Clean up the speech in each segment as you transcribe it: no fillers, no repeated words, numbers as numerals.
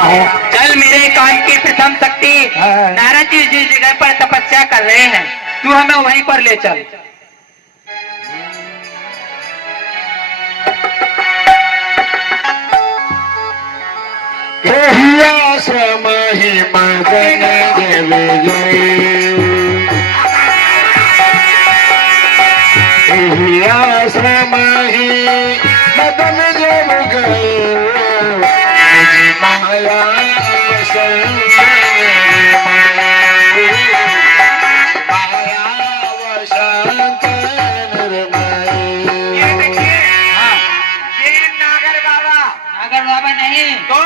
गया हूँ। चल मेरे काम की प्रथम शक्ति नारद जी जिस जगह पर तपस्या कर रहे हैं तू हमें वहीं पर ले चल। आश्रम ही मदन आश्रम ही मदन जब गए माया बाबा नहीं तो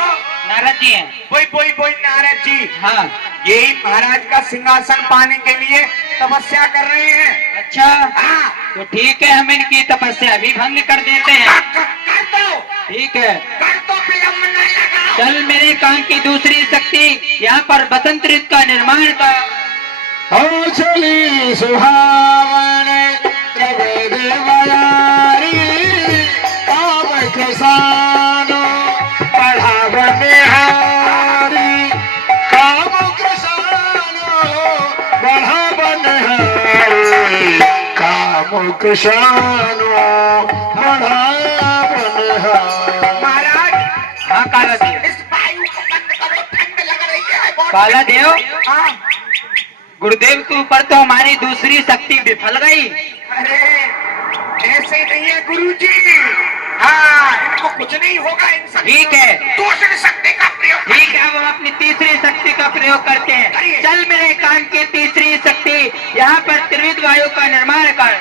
नारद जी हैं। वही नारद जी। हाँ यही महाराज का सिंहासन पाने के लिए तपस्या कर रहे हैं। अच्छा हाँ तो ठीक है हम इनकी तपस्या भी भंग कर देते हैं। कर दो, ठीक है कर दो, विलंब न लगाओ। चल मेरे काम की दूसरी शक्ति यहाँ पर बसंत ऋतु का निर्माण कर। हो चली सुहावन देवयारी काम किसानो बढ़ावन हारी काम किसानो बढ़ावन हारी काम किसानो बढ़ावन हारी। महाराज हाँ काला देव। इस वायु को बंद करो, ठंड लग रही है बहुत। काला देव हाँ गुरुदेव के ऊपर तो हमारी दूसरी शक्ति विफल गई। अरे ऐसे नहीं है गुरुजी। हाँ इनको कुछ नहीं होगा इन सब। ठीक है दूसरी शक्ति का प्रयोग। ठीक है अब हम अपनी तीसरी शक्ति का प्रयोग करते हैं। चल मेरे काम की तीसरी शक्ति यहाँ पर त्रिविध वायु का निर्माण कर।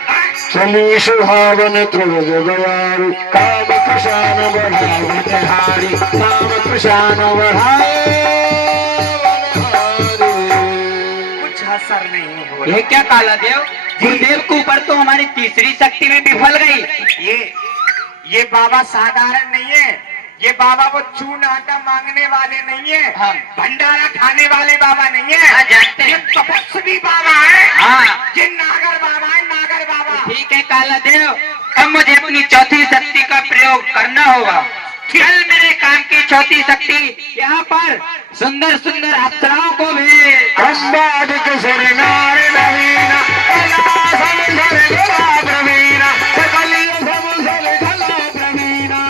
चली सुहावन त्रिविध बयारी काम किसान बढ़ावन हारी काम किसान बढ़ावन कुछ असर नहीं हो ये क्या काला देव गुरुदेव के ऊपर तो हमारी तीसरी शक्ति में विफल गई। ये बाबा साधारण नहीं है। ये बाबा वो चून आटा मांगने वाले नहीं है। हाँ। भंडारा खाने वाले बाबा नहीं है। हाँ, जानते हैं। ये तपस्वी बाबा है। हाँ। ये नागर बाबा है, नागर बाबा। ठीक है काला देव अब मुझे अपनी चौथी शक्ति का प्रयोग करना होगा। चल मेरे काम की चौथी शक्ति यहाँ पर सुंदर सुंदर अप्सराओं को भी अंबाद किशोर नार नवीना प्रवीणा सकलिय समसर गला प्रवीणा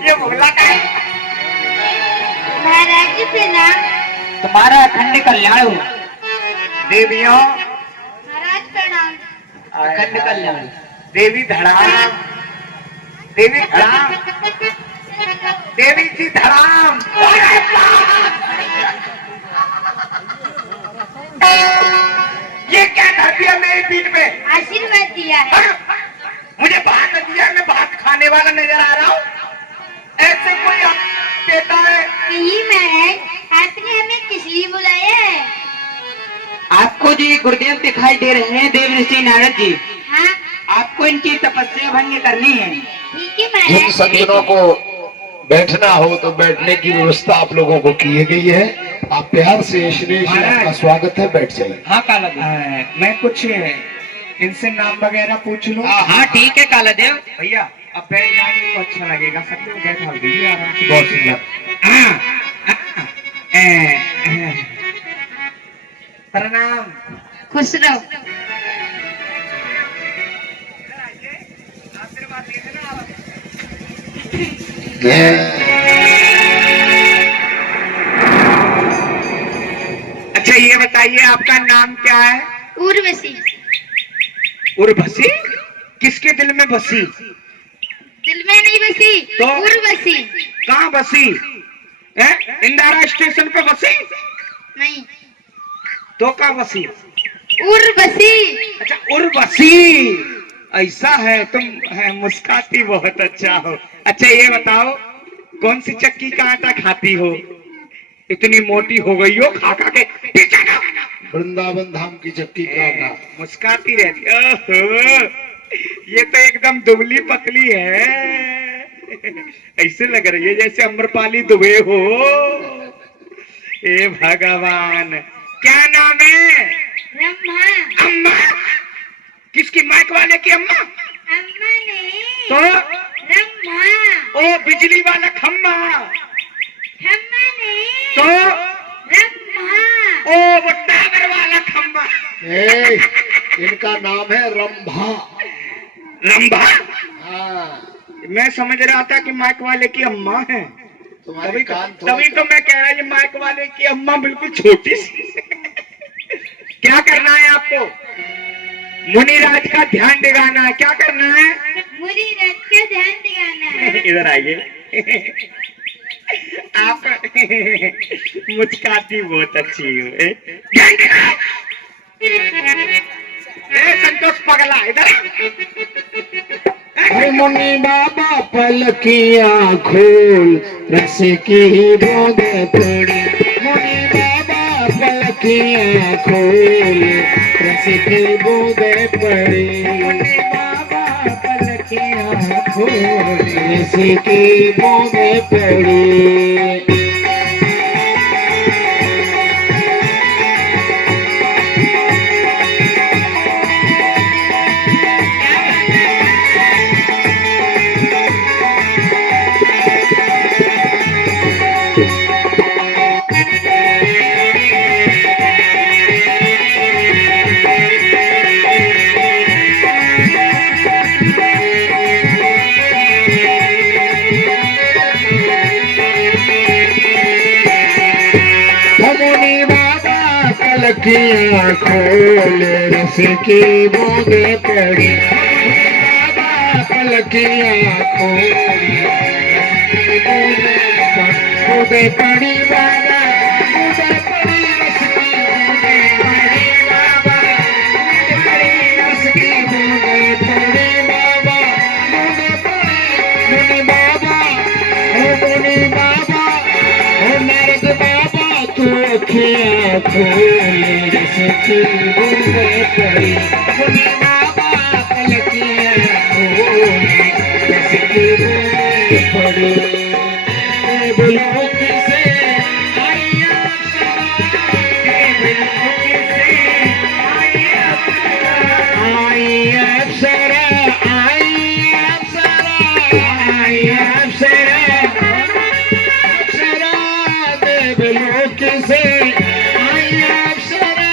ये भोला का है। महाराज से ना तुम्हारा अखंड कल्याण हो। देवियों महाराज प्रणाम। अखंड कल्याण देवी धड़ाम, देवी धड़ाम, देवी जी धड़ाम। ये क्या कर दिया मेरी पीठ पे? आशीर्वाद दिया है। मुझे भात दिया, मैं भात खाने वाला नजर आ रहा हूँ। ऐसे कोई आप देता है? नहीं महाराज आपने हमें किस लिए बुलाया है? आपको जी गुरुदेव दिखाई दे रहे हैं देव ऋषि नारद जी। हाँ आपको इनकी तपस्या भंग करनी है। ठीक है जिन महाराज। सज्जनों को बैठना हो तो बैठने की व्यवस्था आप लोगों को की गई है। आप प्यार से श्री आपका स्वागत है, बैठ जाइए। हाँ काला देव मैं कुछ इनसे नाम वगैरह पूछ लूं? हाँ ठीक है काला देव। भैया अब बैठ जाएंगे तो अच्छा लगेगा। सब लोग बैठ हाल दीजिए आराम से। बहुत सुंदर। प्रणाम। खुश रहो। आशीर्वाद दे देना आप। अच्छा ये बताइए आपका नाम क्या है? उर्वशी। उर्वशी? किसके दिल में बसी? दिल में नहीं बसी तो? उर्वशी। कहाँ बसी है? इंदिरा स्टेशन पे बसी? नहीं तो कहाँ बसी? उर्वशी। अच्छा उर्वशी। ऐसा है तुम है, मुस्काती बहुत अच्छा हो। अच्छा ये बताओ कौन सी चक्की का आटा खाती हो? इतनी मोटी हो गई हो खा खा के। वृंदावन धाम की चक्की का आटा। मुस्काती रहती। ओहो, ये तो एकदम दुबली पतली है। ऐसे लग रही है जैसे अम्रपाली दुबे हो। ए भगवान क्या नाम है? ब्रह्मा। अम्मा? किसकी माइक वाले की अम्मा? तो रंभा। ओ बिजली वाला खम्बा। खम्बा नहीं, तो रंभा। ओ वो टावर वाला खम्बा। इनका नाम है रंभा। रंभा। हाँ, मैं समझ रहा था कि माइक वाले की अम्मा है। तुम्हारे कान थोड़े- तभी तो मैं कह रहा ये माइक वाले की अम्मा बिल्कुल छोटी सी। क्या करना है आपको? मुनिराज का ध्यान दिलाना है। क्या करना है? मुझे रथ का ध्यान दिलाना है। इधर आइए। आप मुस्काती बहुत अच्छी हो। ध्यान दिलाओ। संतोष पगला इधर। अरे मुनि बाबा पलकियां खोल, रस की बूंदे पड़ी। मुनि बाबा पलकियां खोल, रस की बूंदे पड़ी। मुनि बाबा पलकियां खोल, रस की बूंदे पड़ी। मुनि बाबा पलकियां खोल, रस की बूंदे पड़ी। मुनि बाबा पलकियां खोल, रस की बूंदे पड़ी। बाबा बूंदे पड़ी, रस की बूंदे पड़ी। बाबा बूंदे पड़ी, रस की बूंदे पड़ी। बाबा बूंदे पड़ी। मुनि बाबा, ओ मुनि बाबा, ओ नारद बाबा, तू अखियां खोल, रस की बूंदे पड़ी। मुनि बाबा पलकियां खोल, रस की बूंदे पड़ी। देवलोक से आई अप्सरा, देवलोक से आई अप्सरा, आई अप्सरा, आई अप्सरा, आई अप्सरा, अप्सरा देवलोक से आई अप्सरा।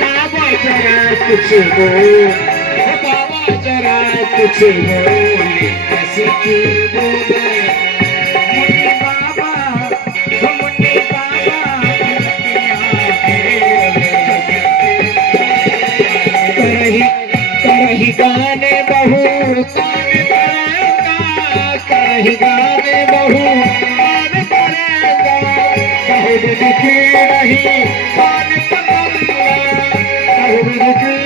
बाबा जरा कुछ बोल, बाबा जरा कुछ बोल, रस की बूंदे। मुनि बाबा, मुनि बाबा, करही करही गाने बहू तान करेगा, करही गाने बहू तान करेगा। बहु विधि की रही तान करेगा, बहु विधि की